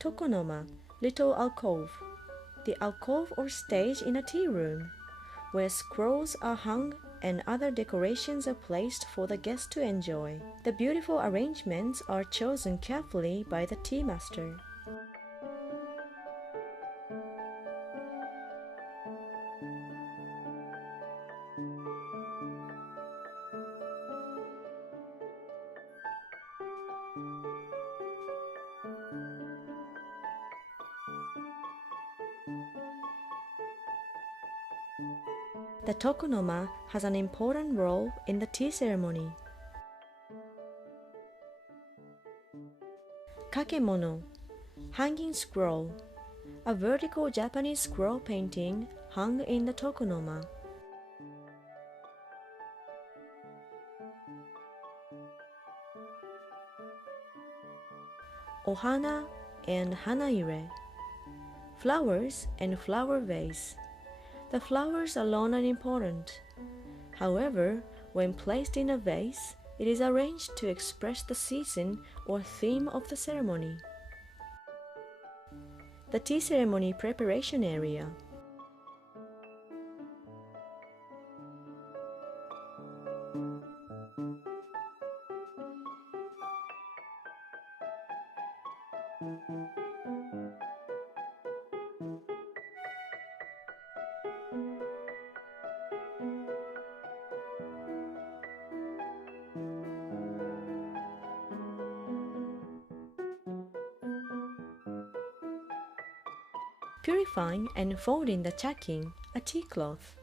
Tokonoma, little alcove. The alcove or stage in a tea room, where scrolls are hung and other decorations are placed for the guests to enjoy. The beautiful arrangements are chosen carefully by the tea master. The tokonoma has an important role in the tea ceremony. Kakemono, hanging scroll, a vertical Japanese scroll painting hung in the tokonoma. Ohana and hanaire, flowers and flower vase. The flowers alone are important. However, when placed in a vase, it is arranged to express the season or theme of the ceremony. The tea ceremony preparation area. Purifying and folding the chakin, a tea cloth.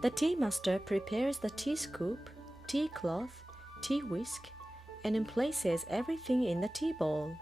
The tea master prepares the tea scoop, tea cloth, tea whisk, and places everything in the tea bowl.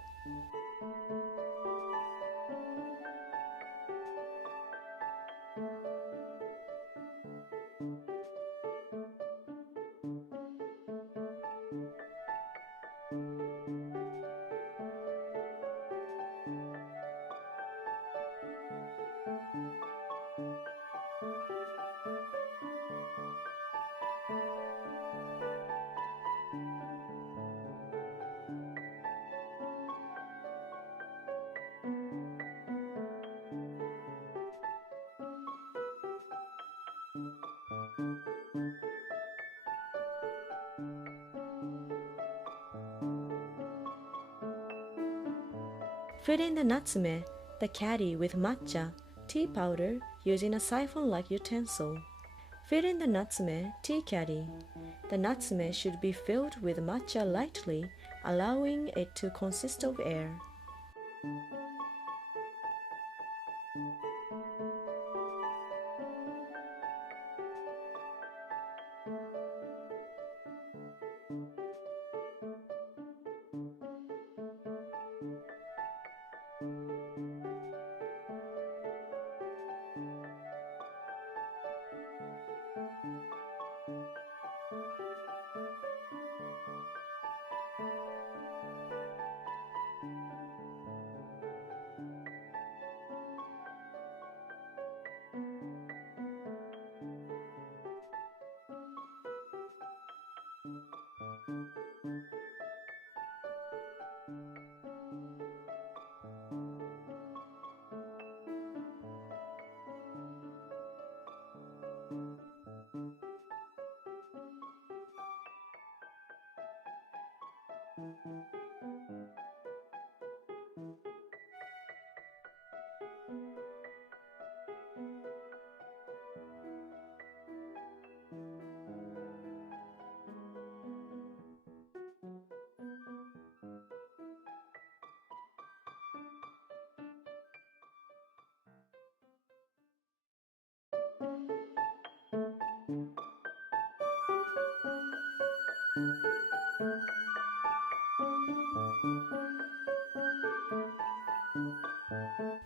Fill in the natsume, the caddy with matcha, tea powder using a siphon-like utensil. Fill in the natsume tea caddy. The natsume should be filled with matcha lightly, allowing it to consist of air.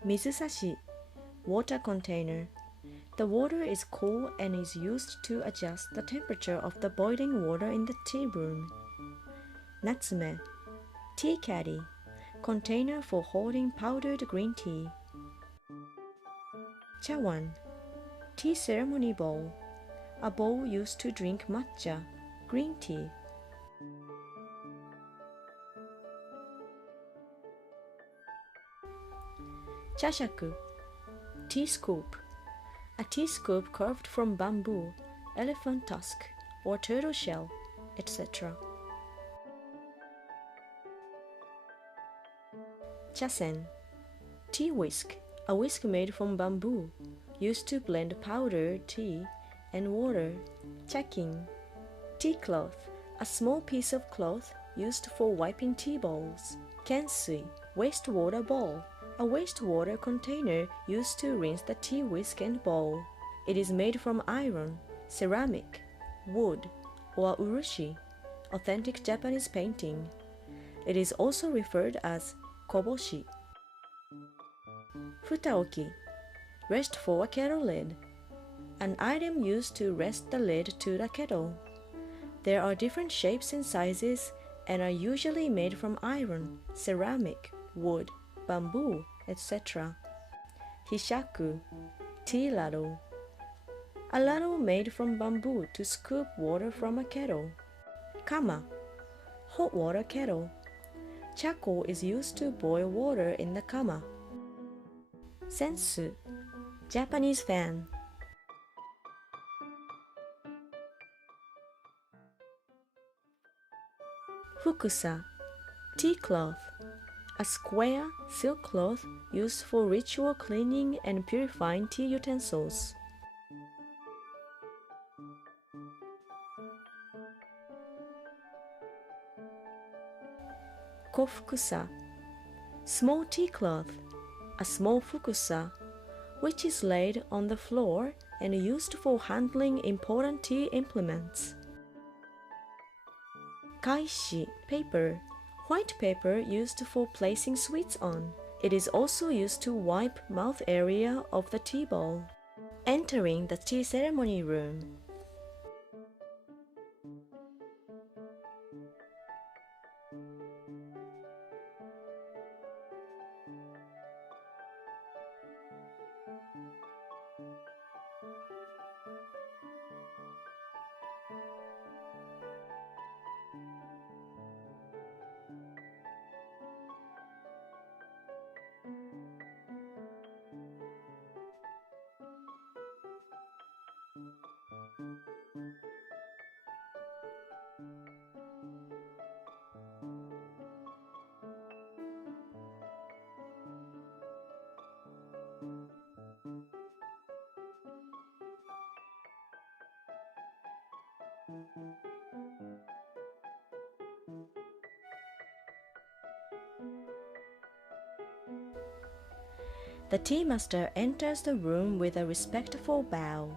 Mizusashi, water container. The water is cool and is used to adjust the temperature of the boiling water in the tea room. Natsume, tea caddy, container for holding powdered green tea. Chawan, tea ceremony bowl, a bowl used to drink matcha, green tea. Chashaku, tea scoop, a tea scoop carved from bamboo, elephant tusk, or turtle shell, etc. Chasen, tea whisk, a whisk made from bamboo, used to blend powdered tea and water. Chakin, tea cloth, a small piece of cloth used for wiping tea bowls. Kensui, wastewater bowl, a wastewater container used to rinse the tea whisk and bowl. It is made from iron, ceramic, wood, or urushi, authentic Japanese painting. It is also referred as koboshi. Futaoki, rest for a kettle lid, an item used to rest the lid to the kettle. There are different shapes and sizes and are usually made from iron, ceramic, wood, bamboo, etc. Hishaku, tea ladle, a ladle made from bamboo to scoop water from a kettle. Kama, hot water kettle. Charcoal is used to boil water in the kama. Sensu, Japanese fan. Fukusa, tea cloth, a square silk cloth used for ritual cleaning and purifying tea utensils. Kofukusa, small tea cloth, a small fukusa, which is laid on the floor and used for handling important tea implements. Kaishi, paper, white paper used for placing sweets on. It is also used to wipe mouth area of the tea bowl. Entering the tea ceremony room. The tea master enters the room with a respectful bow.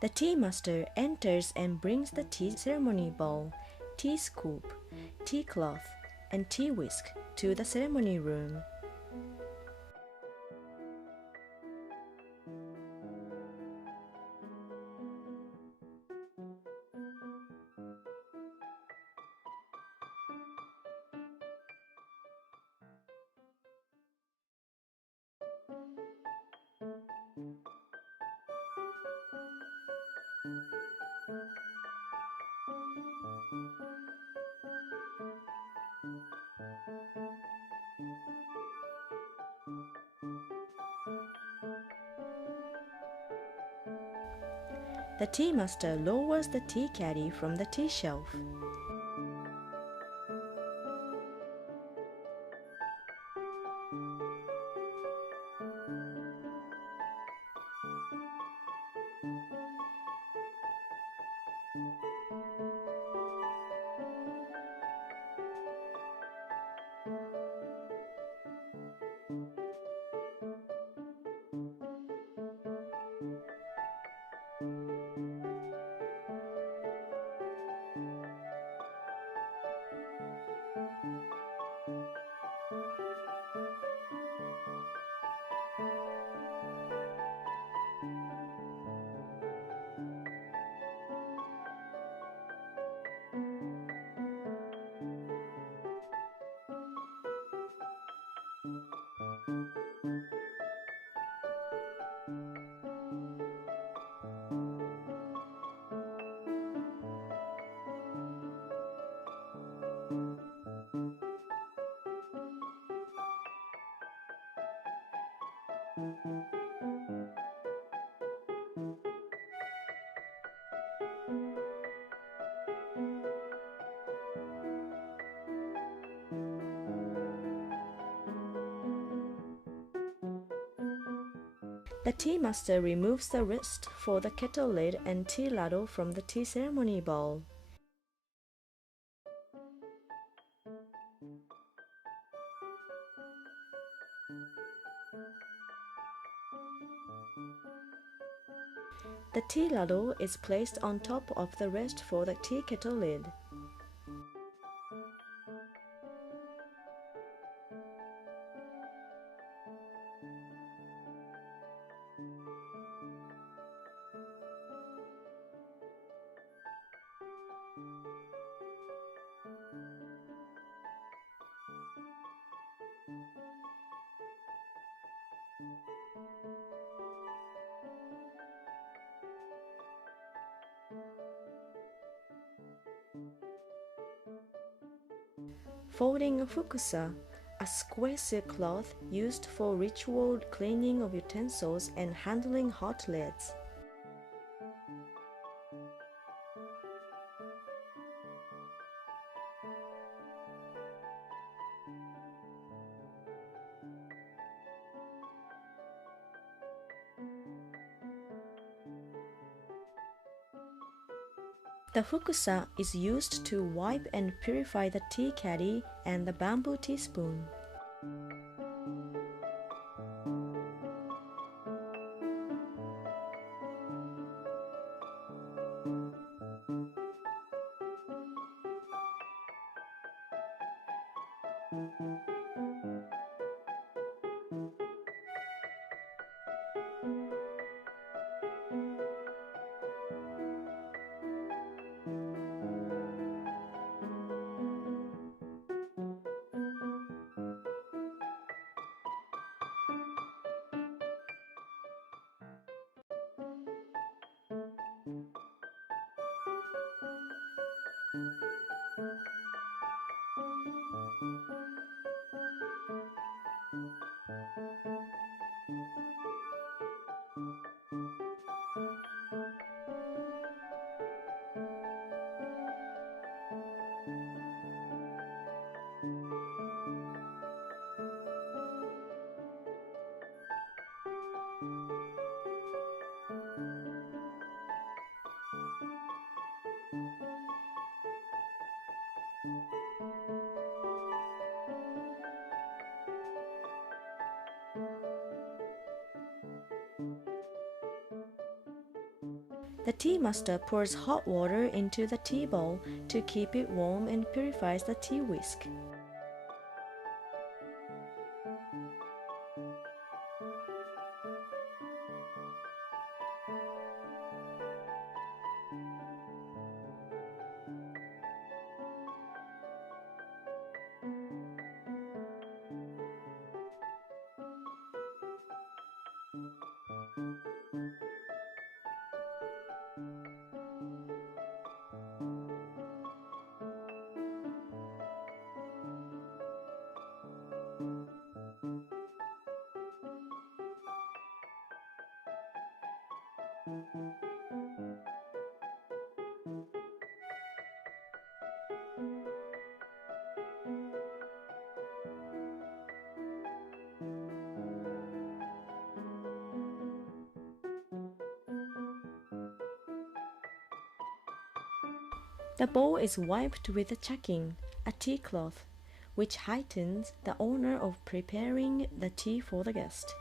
The tea master enters and brings the tea ceremony bowl, tea scoop, tea cloth, and tea whisk to the ceremony room. The tea master lowers the tea caddy from the tea shelf. The tea master removes the wrist for the kettle lid and tea ladle from the tea ceremony bowl. The tea ladle is placed on top of the rest for the tea kettle lid. Folding a fukusa, a square silk cloth used for ritual cleaning of utensils and handling hot lids. The fukusa is used to wipe and purify the tea caddy and the bamboo teaspoon. The tea master pours hot water into the tea bowl to keep it warm and purifies the tea whisk. The bowl is wiped with a chacking, a tea cloth, which heightens the honor of preparing the tea for the guest.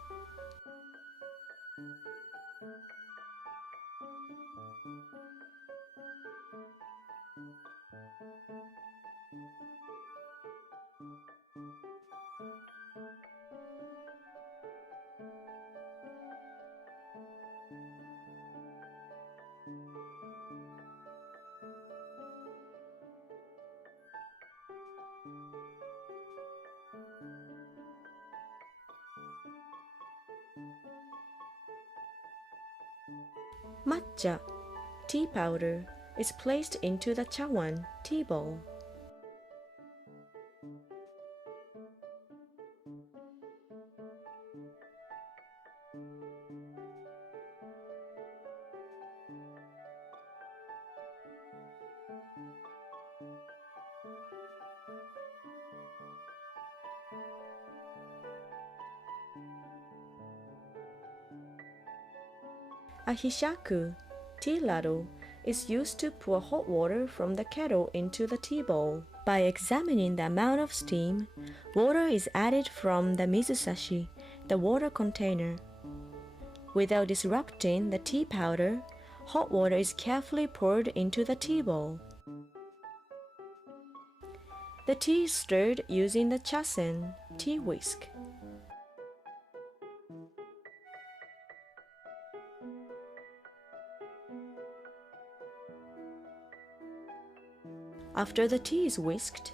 Matcha, tea powder, is placed into the chawan, tea bowl. A hishaku, tea ladle, is used to pour hot water from the kettle into the tea bowl. By examining the amount of steam, water is added from the mizusashi, the water container. Without disrupting the tea powder, hot water is carefully poured into the tea bowl. The tea is stirred using the chasen, tea whisk. After the tea is whisked,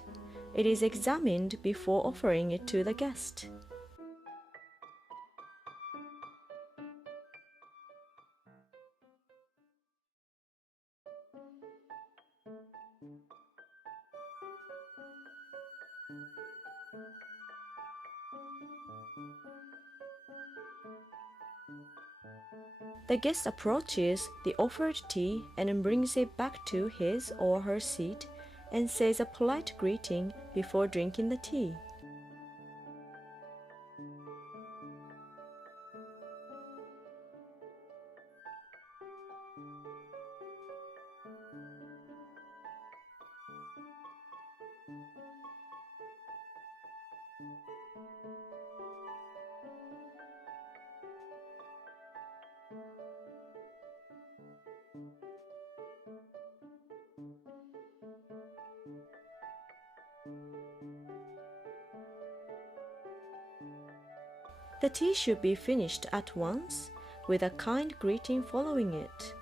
it is examined before offering it to the guest. The guest approaches the offered tea and brings it back to his or her seat and says a polite greeting before drinking the tea. The tea should be finished at once, with a kind greeting following it.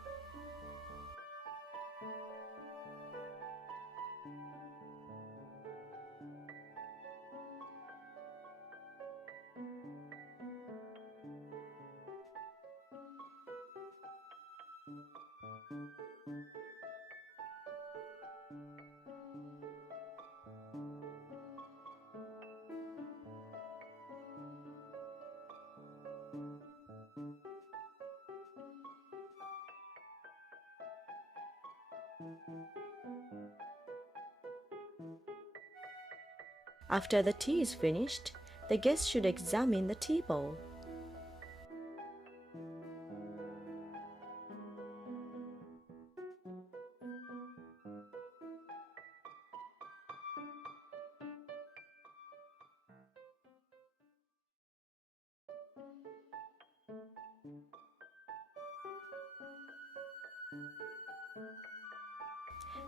After the tea is finished, the guest should examine the tea bowl.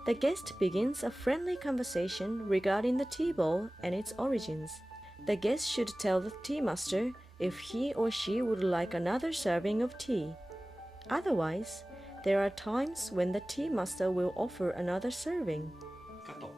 The guest begins a friendly conversation regarding the tea bowl and its origins. The guest should tell the tea master if he or she would like another serving of tea. Otherwise, there are times when the tea master will offer another serving. かと。